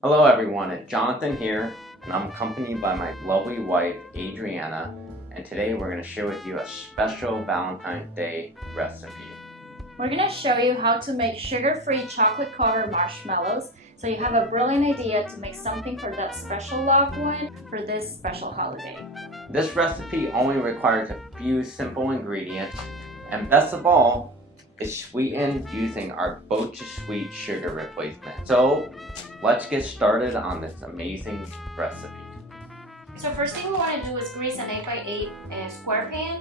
Hello everyone, it's Jonathan here, and I'm accompanied by my lovely wife, Adriana, and today we're going to share with you a special Valentine's Day recipe. We're going to show you how to make sugar-free chocolate-covered marshmallows, so you have a brilliant idea to make something for that special loved one for this special holiday. This recipe only requires a few simple ingredients, and best of all, is sweetened using our BochaSweet sugar replacement. So let's get started on this amazing recipe. So first thing we want to do is grease an 8x8 square pan.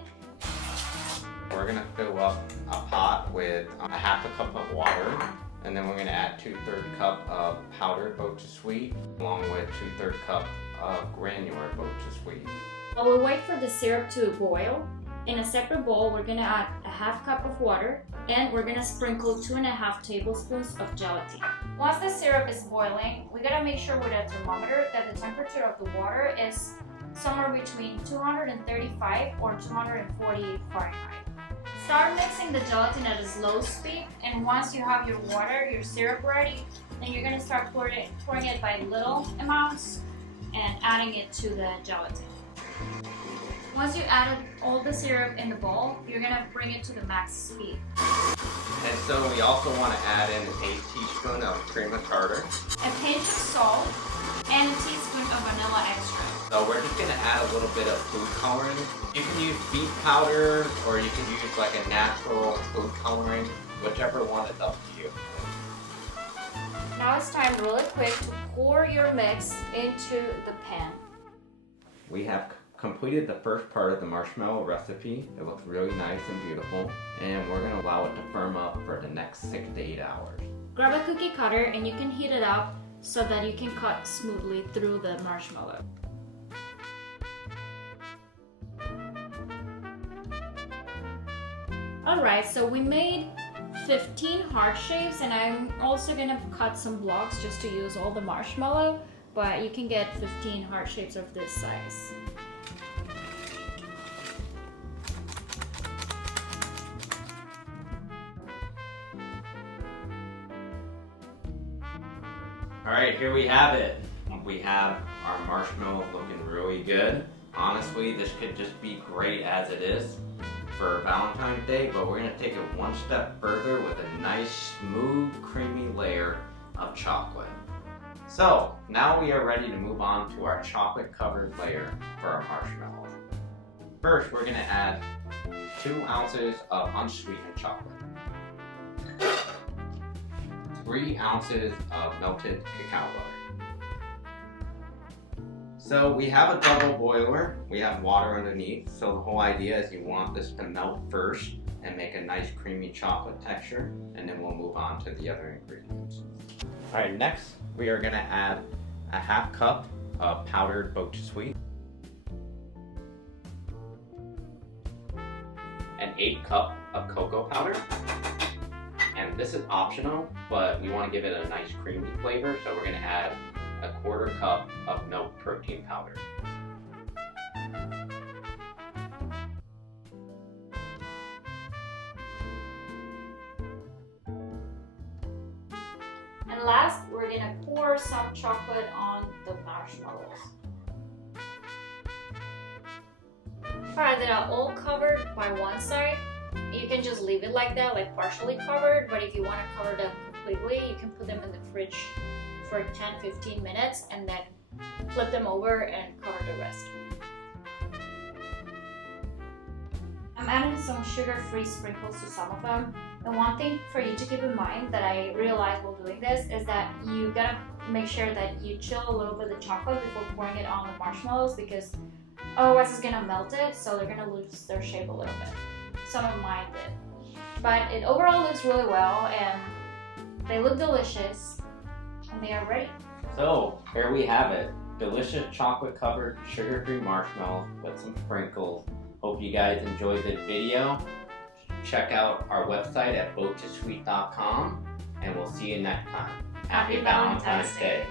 We're going to fill up a pot with a half a cup of water, and then we're going to add 2/3 cup of powdered BochaSweet along with 2/3 cup of granular BoochaSweet. While we wait for the syrup to boil, in a separate bowl we're going to add a half cup of water and we're going to sprinkle 2.5 tablespoons of gelatin. Once the syrup is boiling, we got to make sure with a thermometer that the temperature of the water is somewhere between 235 or 240 Fahrenheit. Start mixing the gelatin at a slow speed, and once you have your water, your syrup ready, then you're going to start pouring it by little amounts and adding it to the gelatin. Once you added all the syrup in the bowl, you're going to bring it to the max speed. And so we also want to add in 1 teaspoon of cream of tartar. A pinch of salt and a teaspoon of vanilla extract. So we're just going to add a little bit of food coloring. You can use BEET powder or you can use like a natural food coloring, whichever one is up to you. Now it's time really quick to pour your mix into the pan. We have completed the first part of the marshmallow recipe. It looks really nice and beautiful, and we're going to allow it to firm up for the next 6 to 8 hours. Grab a cookie cutter and you can heat it up so that you can cut smoothly through the marshmallow. Alright, so we made 15 heart shapes, and I'm also going to cut some blocks just to use all the marshmallow, but you can get 15 heart shapes of this size. Alright, here we have it. We have our marshmallow looking really good. Honestly, this could just be great as it is for Valentine's Day, but we're going to take it one step further with a nice, smooth, creamy layer of chocolate. So, now we are ready to move on to our chocolate-covered layer for our marshmallows. First, we're going to add 2 ounces of unsweetened chocolate. 3 ounces of melted cacao butter. So we have a double boiler, we have water underneath, so the whole idea is you want this to melt first and make a nice creamy chocolate texture, and then we'll move on to the other ingredients. Alright, next we are going to add a half cup of powdered BoochaSweet, an 1/8 cup of cocoa powder. And this is optional, but we want to give it a nice creamy flavor, so we're going to add a 1/4 cup of milk protein powder. And last, we're going to pour some chocolate on the marshmallows. Alright, they are all covered by one side. You can just leave it like that, like partially covered, but if you want to cover them completely, you can put them in the fridge for 10-15 minutes and then flip them over and cover the rest. I'm adding some sugar-free sprinkles to some of them. And one thing for you to keep in mind that I realized while doing this is that you gotta make sure that you chill a little bit of the chocolate before pouring it on the marshmallows, because otherwise it's gonna melt it, so they're gonna lose their shape a little bit. Some of mine did. But it overall looks really well, and they look delicious, and they are ready. So, here we have it. Delicious chocolate covered sugar-free marshmallows with some sprinkles. Hope you guys enjoyed the video. Check out our website at BochaSweet.com, and we'll see you next time. Happy Valentine's Day.